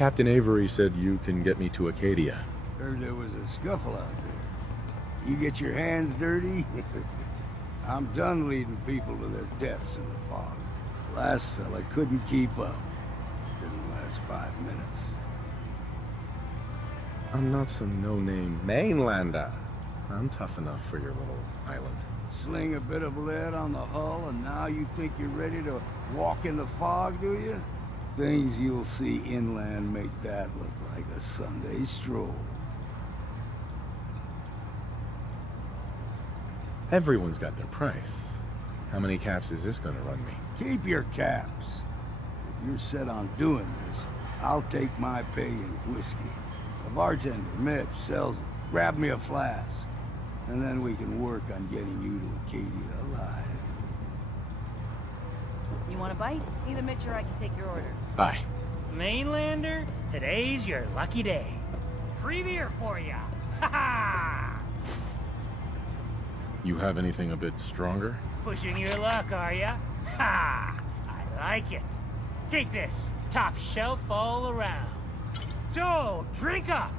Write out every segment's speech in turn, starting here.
Captain Avery said you can get me to Acadia. Heard there was a scuffle out there. You get your hands dirty? I'm done leading people to their deaths in the fog. Last fella couldn't keep up. Didn't last 5 minutes. I'm not some no-name mainlander. I'm tough enough for your little island. Sling a bit of lead on the hull, and now you think you're ready to walk in the fog, do you? Things you'll see inland make that look like a Sunday stroll. Everyone's got their price. How many caps is this gonna run me? Keep your caps. If you're set on doing this, I'll take my pay in whiskey. The bartender, Mitch, sells it. Grab me a flask. And then we can work on getting you to Acadia alive. You want a bite? Either Mitch or I can take your order. Bye. Mainlander, today's your lucky day. Free beer for ya. Ha ha! You have anything a bit stronger? Pushing your luck, are ya? Ha! I like it. Take this. Top shelf all around. So, drink up.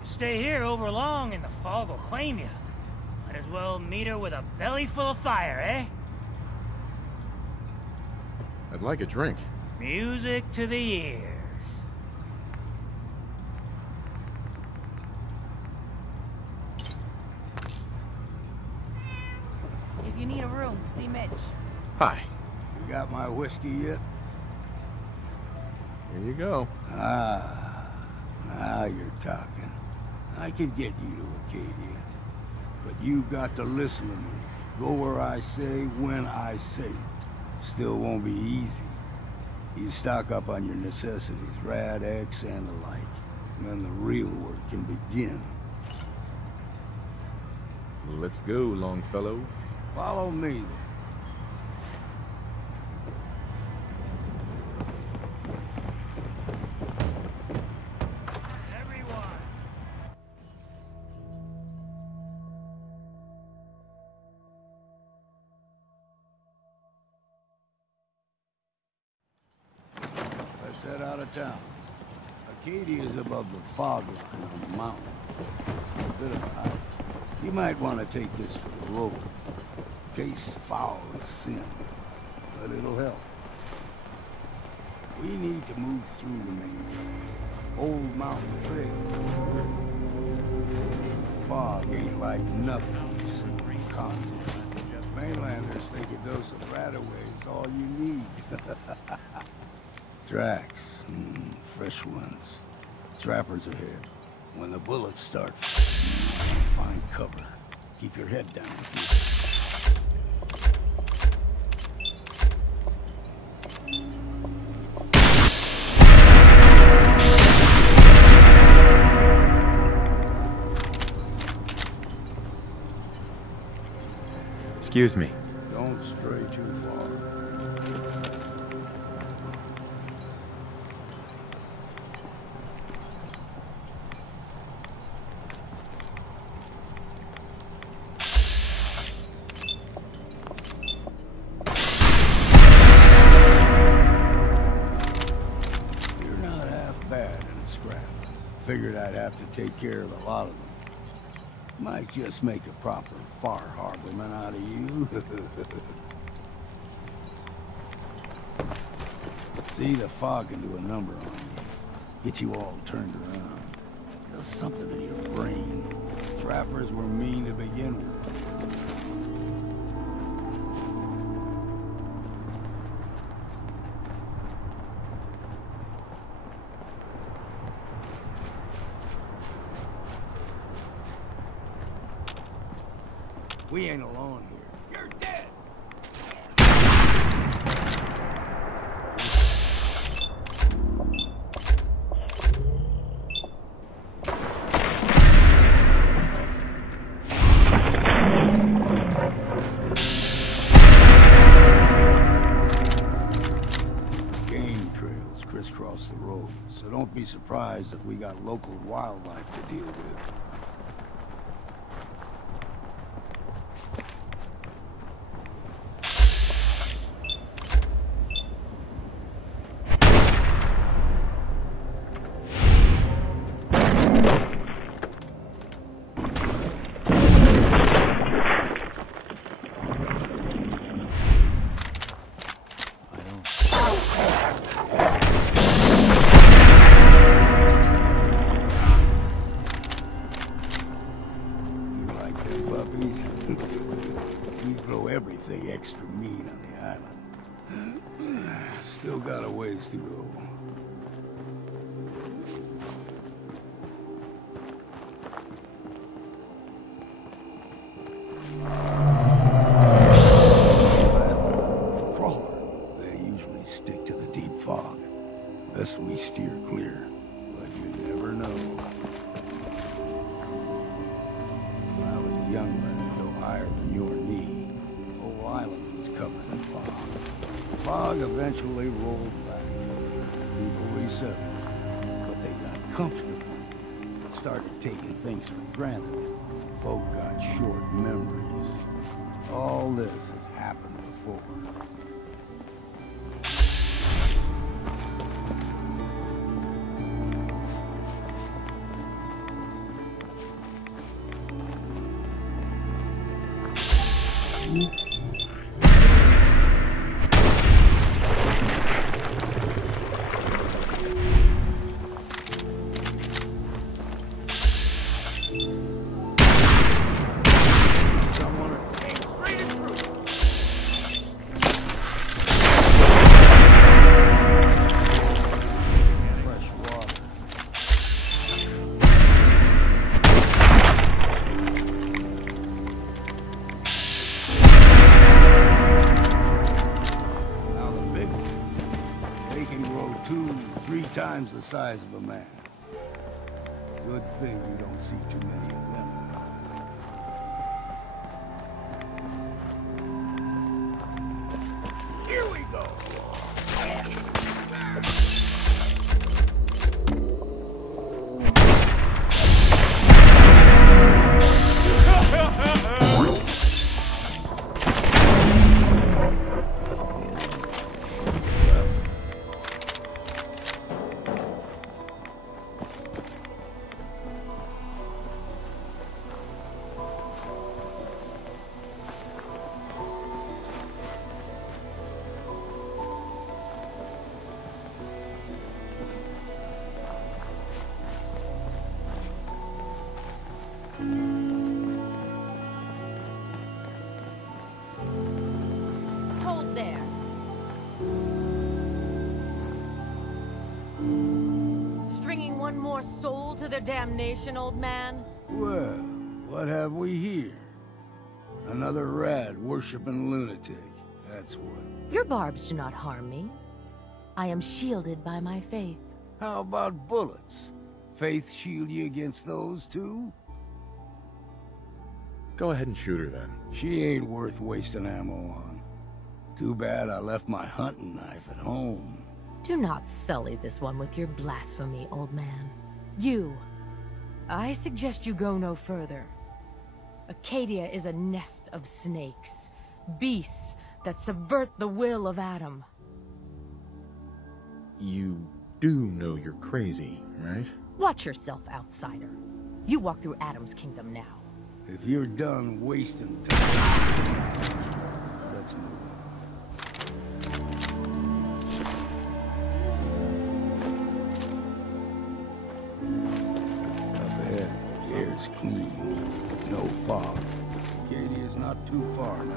You stay here over long and the fog will claim you. Might as well meet her with a belly full of fire, eh? I'd like a drink. Music to the ears. If you need a room, see Mitch. Hi. You got my whiskey yet? Here you go. Ah, now you're talking. I can get you to Acadia. But you've got to listen to me. Go where I say, when I say it. Still won't be easy. You stock up on your necessities, Rad X and the like. And then the real work can begin. Let's go, Longfellow. Follow me, then. Let's head out of town. Acadia is above the fog line on the mountain. A bit of a hike. You might want to take this for the road. Case foul is sin, but it'll help. We need to move through the main old mountain trail. The fog ain't like nothing you've seen in continent. Mainlanders think a dose of Radaway is all you need. Tracks, fresh ones. Trappers ahead. When the bullets start, find cover. Keep your head down. Excuse me. Don't stray too far. You're not half bad in a scrap. Figured I'd have to take care of a lot of them. Might just make a proper Far Harborman out of you. See, the fog can do a number on you. Get you all turned around. Does something to your brain. Trappers were mean to begin with. We ain't alone here. You're dead! Game trails crisscross the road, so don't be surprised if we got local wildlife to deal with. extra meat on the island. Still got a ways to go. Crawler. They usually stick to the deep fog. Best we steer clear, but you never know. When I was a young lad, no higher than your knee, the whole island was covered in fog. The fog eventually rolled back. People resettled, but they got comfortable and started taking things for granted. Folk got short memories. All this has happened before. The size of a man. Good thing you don't see too many of them. Here we go. Hold there. Stringing one more soul to their damnation, old man? Well, what have we here? Another rad worshipping lunatic. That's what. Your barbs do not harm me. I am shielded by my faith. How about bullets? Faith shield you against those too? Go ahead and shoot her then. She ain't worth wasting ammo on. Too bad I left my hunting knife at home. Do not sully this one with your blasphemy, old man. You. I suggest you go no further. Acadia is a nest of snakes. Beasts that subvert the will of Adam. You do know you're crazy, right? Watch yourself, outsider. You walk through Adam's kingdom now. If you're done wasting time, let's move on. Up ahead, the air's clean. No fog. Acadia's not too far now.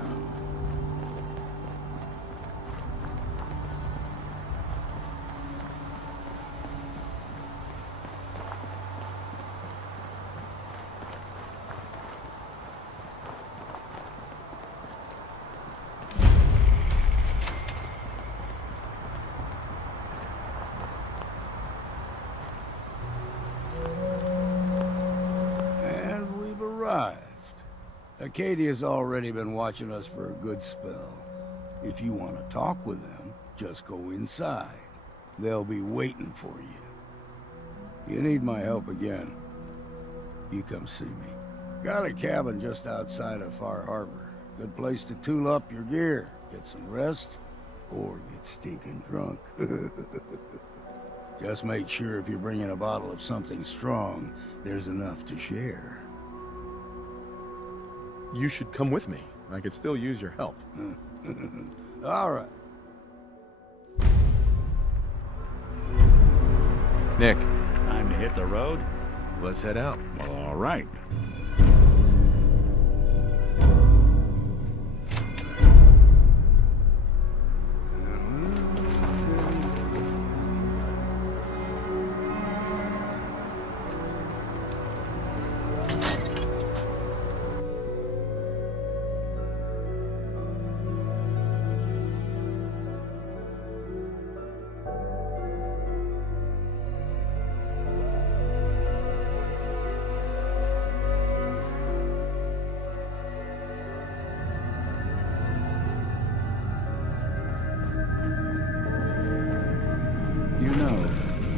Acadia's already been watching us for a good spell. If you want to talk with them, just go inside. They'll be waiting for you. You need my help again, you come see me. Got a cabin just outside of Far Harbor. Good place to tool up your gear, get some rest, or get stinking drunk. Just make sure if you're bringing a bottle of something strong, there's enough to share. You should come with me. I could still use your help. All right. Nick, Time to hit the road? let's head out. Well, all right.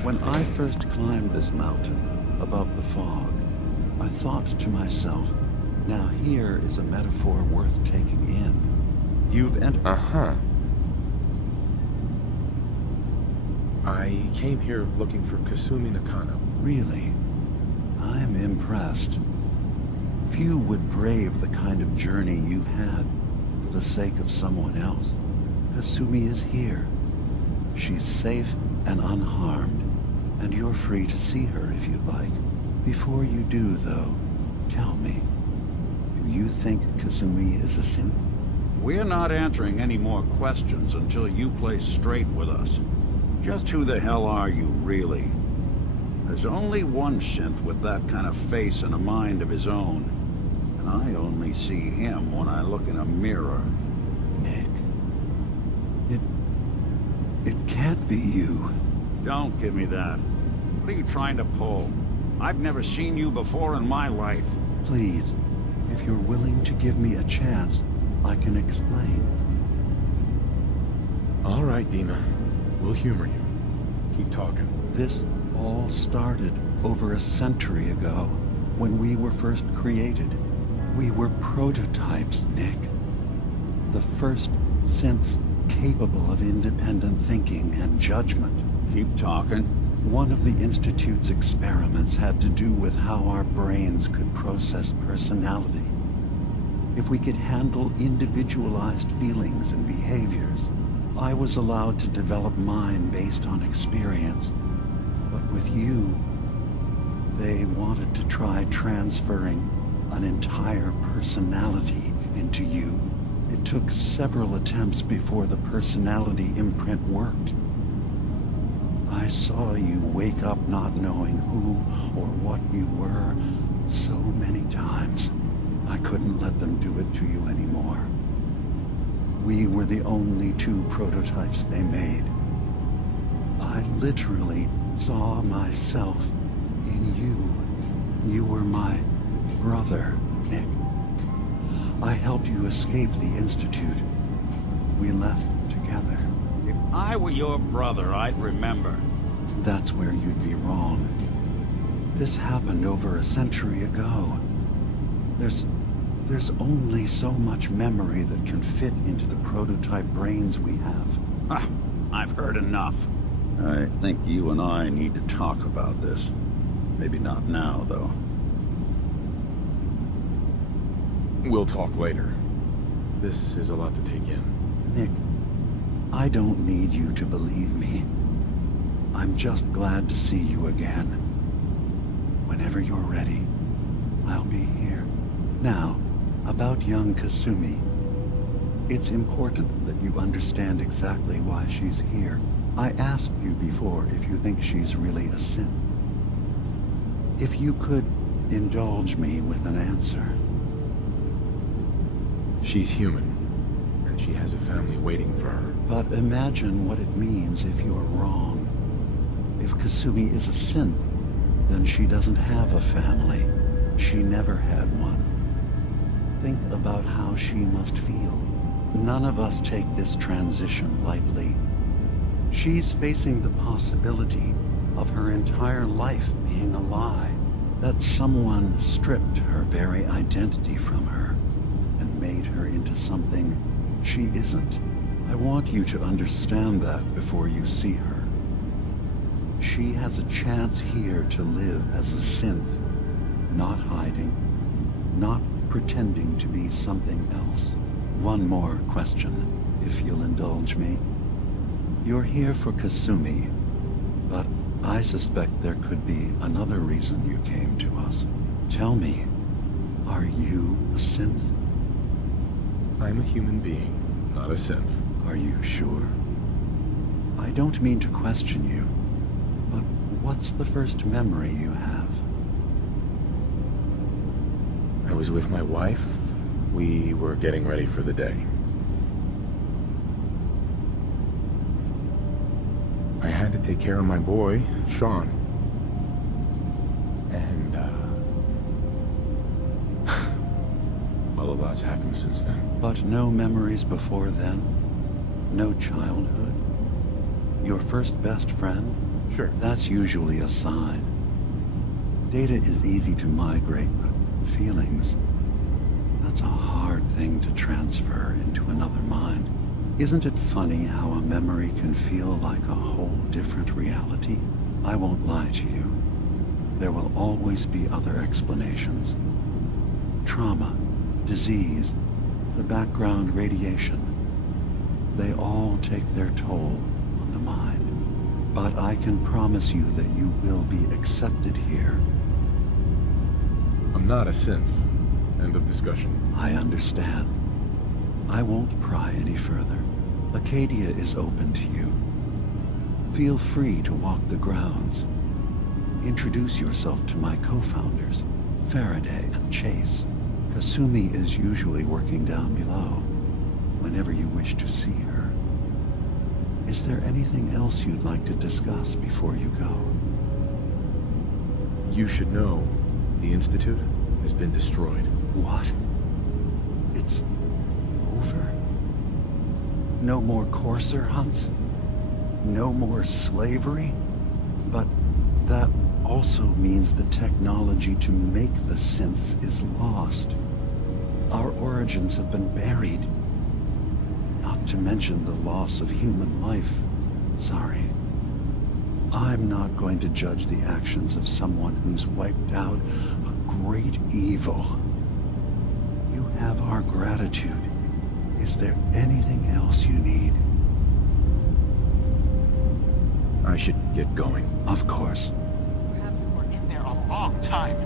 When I first climbed this mountain, above the fog, I thought to myself, now here is a metaphor worth taking in. You've entered... Uh-huh. I came here looking for Kasumi Nakano. Really? I'm impressed. Few would brave the kind of journey you've had for the sake of someone else. Kasumi is here. She's safe and unharmed, and you're free to see her if you'd like. Before you do, though, tell me, do you think Kasumi is a synth? We're not answering any more questions until you play straight with us. Just who the hell are you, really? There's only one synth with that kind of face and a mind of his own. And I only see him when I look in a mirror. Nick. It can't be you. Don't give me that. What are you trying to pull? I've never seen you before in my life. Please, if you're willing to give me a chance, I can explain. All right, Dima. We'll humor you. Keep talking. This all started over a century ago, when we were first created. We were prototypes, Nick. The first synths capable of independent thinking and judgment. Keep talking. One of the Institute's experiments had to do with how our brains could process personality. If we could handle individualized feelings and behaviors, I was allowed to develop mine based on experience. But with you, they wanted to try transferring an entire personality into you. It took several attempts before the personality imprint worked. I saw you wake up not knowing who or what you were so many times. I couldn't let them do it to you anymore. We were the only two prototypes they made. I literally saw myself in you. You were my brother, Nick. I helped you escape the Institute. We left together. If I were your brother, I'd remember. That's where you'd be wrong. This happened over a century ago. There's only so much memory that can fit into the prototype brains we have. Ah, I've heard enough. I think you and I need to talk about this. Maybe not now, though. We'll talk later. This is a lot to take in. Nick, I don't need you to believe me. I'm just glad to see you again. Whenever you're ready, I'll be here. Now, about young Kasumi. It's important that you understand exactly why she's here. I asked you before if you think she's really a synth. If you could indulge me with an answer. She's human, and she has a family waiting for her. But imagine what it means if you're wrong. If Kasumi is a synth, then she doesn't have a family. She never had one. Think about how she must feel. None of us take this transition lightly. She's facing the possibility of her entire life being a lie. That someone stripped her very identity from her and made her into something she isn't. I want you to understand that before you see her. She has a chance here to live as a synth, not hiding, not pretending to be something else. One more question, if you'll indulge me. You're here for Kasumi, but I suspect there could be another reason you came to us. Tell me, are you a synth? I'm a human being, not a synth. Are you sure? I don't mean to question you, but what's the first memory you have? I was with my wife. We were getting ready for the day. I had to take care of my boy, Sean. And, well, a lot's happened since then. But no memories before then? No childhood? Your first best friend? Sure. That's usually a sign. Data is easy to migrate, but feelings, that's a hard thing to transfer into another mind. Isn't it funny how a memory can feel like a whole different reality? I won't lie to you. There will always be other explanations. Trauma, disease, the background radiation. They all take their toll on the mind. But I can promise you that you will be accepted here. I'm not a synth. End of discussion. I understand. I won't pry any further. Acadia is open to you. Feel free to walk the grounds. Introduce yourself to my co-founders, Faraday and Chase. Kasumi is usually working down below, whenever you wish to see her. Is there anything else you'd like to discuss before you go? You should know, the Institute has been destroyed. What? It's over? No more courser hunts? No more slavery? But that also means the technology to make the synths is lost. Our origins have been buried. Not to mention the loss of human life. Sorry. I'm not going to judge the actions of someone who's wiped out a great evil. You have our gratitude. Is there anything else you need? I should get going. Of course. Perhaps we're in there a long time.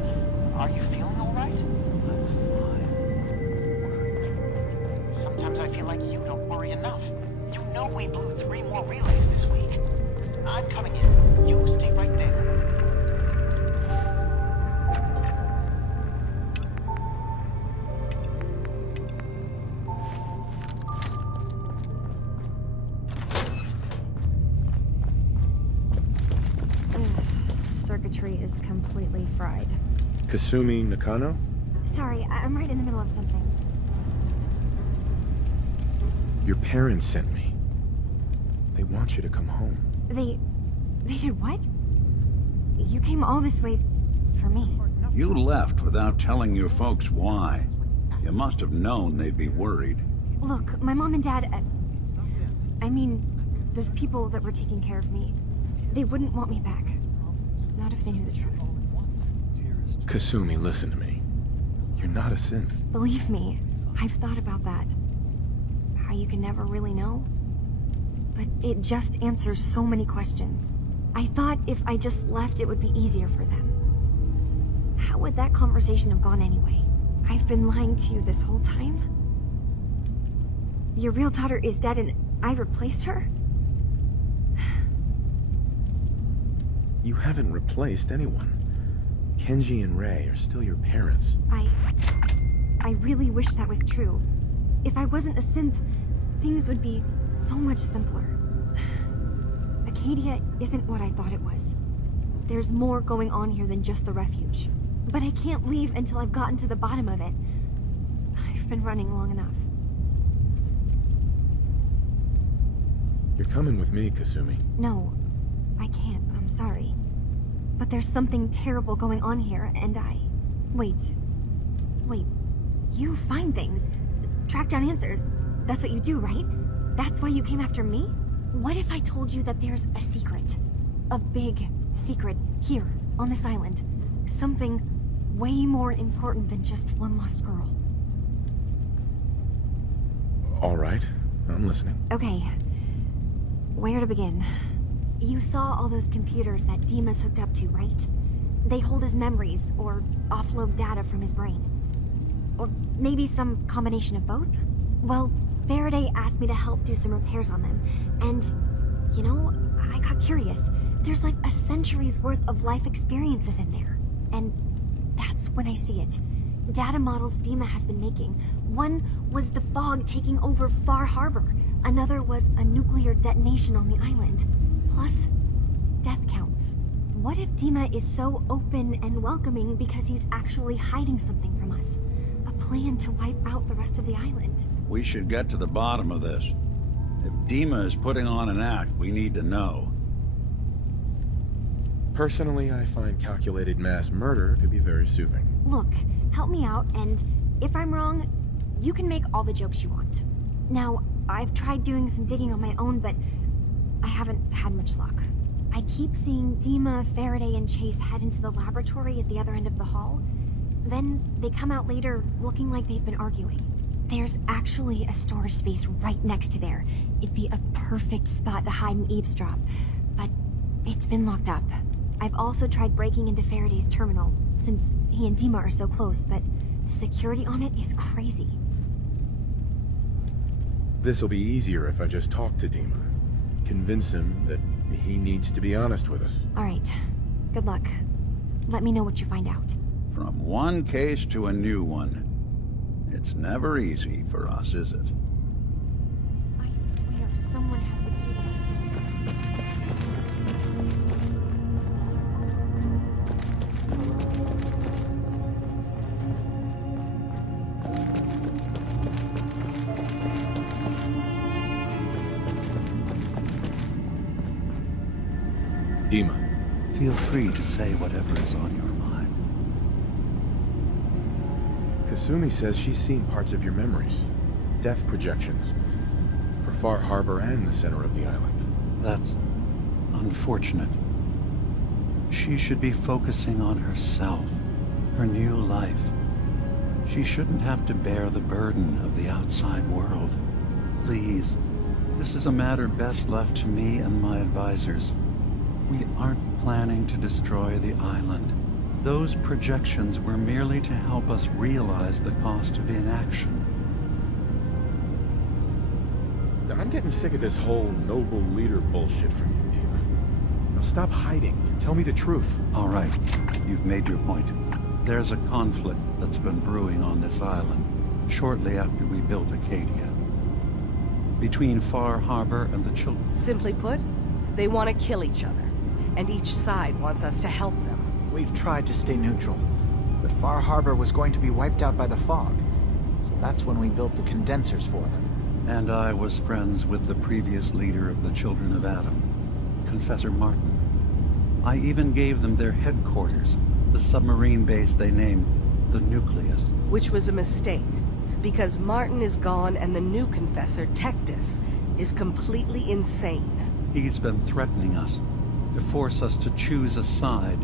Are you feeling all right? I'm fine. Sometimes I feel like you don't worry enough. You know we blew 3 more relays this week. I'm coming in. You stay right there. Circuitry is completely fried. Kasumi Nakano? Sorry, I'm right in the middle of something. Your parents sent me. They want you to come home. They did what? You came all this way for me. You left without telling your folks why. You must have known they'd be worried. Look, my mom and dad, I mean, those people that were taking care of me, they wouldn't want me back. Not if they knew the truth. Kasumi, listen to me. You're not a synth. Believe me, I've thought about that. How you can never really know. But it just answers so many questions. I thought if I just left, it would be easier for them. How would that conversation have gone anyway? I've been lying to you this whole time? Your real daughter is dead and I replaced her? You haven't replaced anyone. Kenji and Rei are still your parents. I really wish that was true. If I wasn't a synth, things would be so much simpler. Acadia isn't what I thought it was. There's more going on here than just the refuge. But I can't leave until I've gotten to the bottom of it. I've been running long enough. You're coming with me, Kasumi. No, I can't. I'm sorry. But there's something terrible going on here, and Wait. You find things. Track down answers. That's what you do, right? That's why you came after me? What if I told you that there's a secret? A big secret here, on this island. Something way more important than just one lost girl. All right, I'm listening. Okay. Where to begin? You saw all those computers that Dima's hooked up to, right? They hold his memories, or offload data from his brain. Or maybe some combination of both? Well, Faraday asked me to help do some repairs on them, and, you know, I got curious. There's like a century's worth of life experiences in there. And that's when I see it. Data models Dima has been making. One was the fog taking over Far Harbor. Another was a nuclear detonation on the island. Plus, death counts. What if Dima is so open and welcoming because he's actually hiding something from us? A plan to wipe out the rest of the island. We should get to the bottom of this. If Dima is putting on an act, we need to know. Personally, I find calculated mass murder to be very soothing. Look, help me out, and if I'm wrong, you can make all the jokes you want. Now, I've tried doing some digging on my own, but I haven't had much luck. I keep seeing Dima, Faraday, and Chase head into the laboratory at the other end of the hall. Then they come out later looking like they've been arguing. There's actually a storage space right next to there. It'd be a perfect spot to hide and eavesdrop, but it's been locked up. I've also tried breaking into Faraday's terminal, since he and Dima are so close, but the security on it is crazy. This'll be easier if I just talk to Dima. Convince him that he needs to be honest with us. All right. Good luck. Let me know what you find out. From one case to a new one. It's never easy for us, is it? I swear someone has the key to that Dima. Feel free to say whatever is on your mind. Kasumi says she's seen parts of your memories. Death projections. For Far Harbor and the center of the island. That's unfortunate. She should be focusing on herself, her new life. She shouldn't have to bear the burden of the outside world. Please, this is a matter best left to me and my advisors. We aren't planning to destroy the island. Those projections were merely to help us realize the cost of inaction. I'm getting sick of this whole noble leader bullshit from you, Dima. Now stop hiding and tell me the truth. All right, you've made your point. There's a conflict that's been brewing on this island shortly after we built Acadia. Between Far Harbor and the children. Simply put, they want to kill each other, and each side wants us to help them. We've tried to stay neutral, but Far Harbor was going to be wiped out by the fog, so that's when we built the condensers for them. And I was friends with the previous leader of the Children of Adam, Confessor Martin. I even gave them their headquarters, the submarine base they named the Nucleus. Which was a mistake, because Martin is gone and the new Confessor, Tectus, is completely insane. He's been threatening us, to force us to choose a side.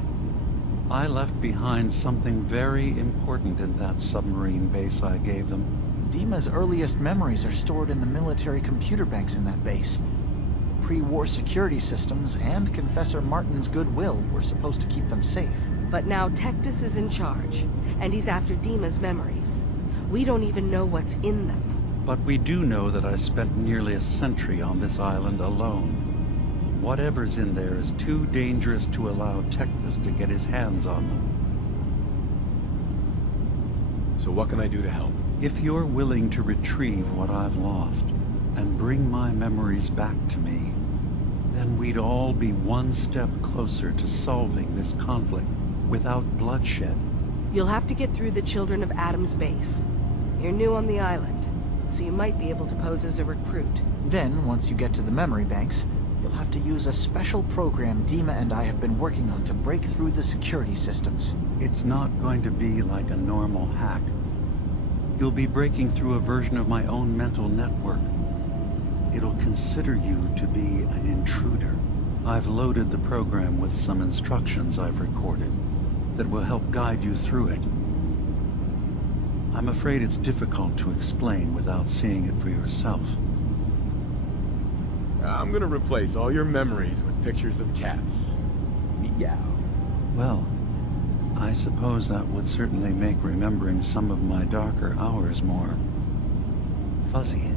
I left behind something very important in that submarine base I gave them. Dima's earliest memories are stored in the military computer banks in that base. Pre-war security systems and Confessor Martin's goodwill were supposed to keep them safe. But now Tectus is in charge, and he's after Dima's memories. We don't even know what's in them. But we do know that I spent nearly a century on this island alone. Whatever's in there is too dangerous to allow Tectus to get his hands on them. So what can I do to help? If you're willing to retrieve what I've lost, and bring my memories back to me, then we'd all be one step closer to solving this conflict without bloodshed. You'll have to get through the Children of Adam's base. You're new on the island, so you might be able to pose as a recruit. Then, once you get to the memory banks, you'll have to use a special program Dima and I have been working on to break through the security systems. It's not going to be like a normal hack. You'll be breaking through a version of my own mental network. It'll consider you to be an intruder. I've loaded the program with some instructions I've recorded that will help guide you through it. I'm afraid it's difficult to explain without seeing it for yourself. I'm gonna replace all your memories with pictures of cats. Meow. Well, I suppose that would certainly make remembering some of my darker hours more fuzzy.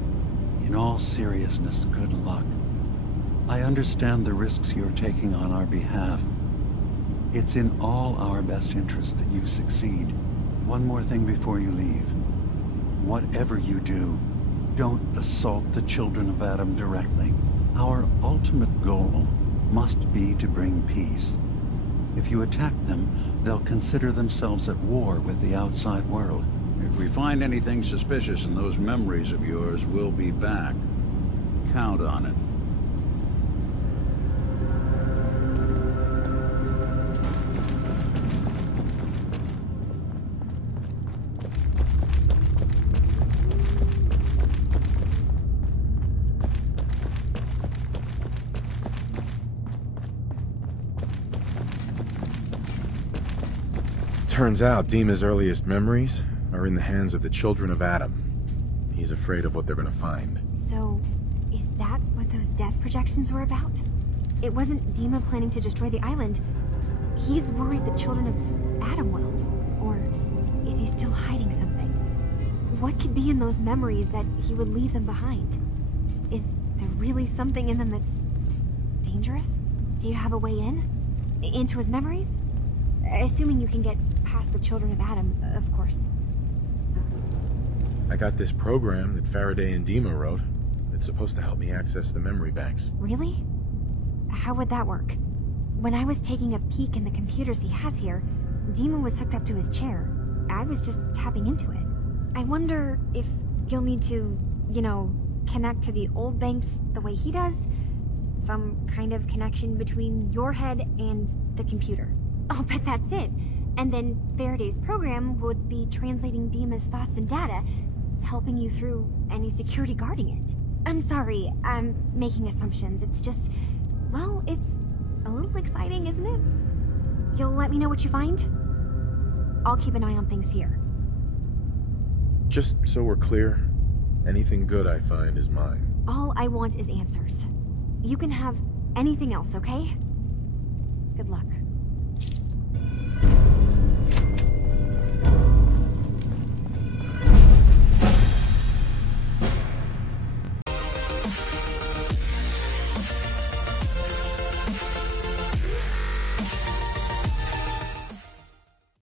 In all seriousness, good luck. I understand the risks you're taking on our behalf. It's in all our best interest that you succeed. One more thing before you leave. Whatever you do, don't assault the Children of Adam directly. Our ultimate goal must be to bring peace. If you attack them, they'll consider themselves at war with the outside world. If we find anything suspicious in those memories of yours, we'll be back. Count on it. Turns out Dima's earliest memories are in the hands of the children of Adam. He's afraid of what they're gonna find. So, is that what those death projections were about? It wasn't Dima planning to destroy the island. He's worried the children of Adam will. Or is he still hiding something? What could be in those memories that he would leave them behind? Is there really something in them that's dangerous? Do you have a way in? Into his memories? Assuming you can get past the children of Adam, of course. I got this program that Faraday and Dima wrote. It's supposed to help me access the memory banks. Really? How would that work? When I was taking a peek in the computers he has here, Dima was hooked up to his chair. I was just tapping into it. I wonder if you'll need to, you know, connect to the old banks the way he does? Some kind of connection between your head and the computer. I'll bet that's it. And then Faraday's program would be translating Dima's thoughts and data, helping you through any security guarding it. I'm sorry, I'm making assumptions. It's just, well, it's a little exciting, isn't it? You'll let me know what you find? I'll keep an eye on things here. Just so we're clear, anything good I find is mine. All I want is answers. You can have anything else, okay? Good luck.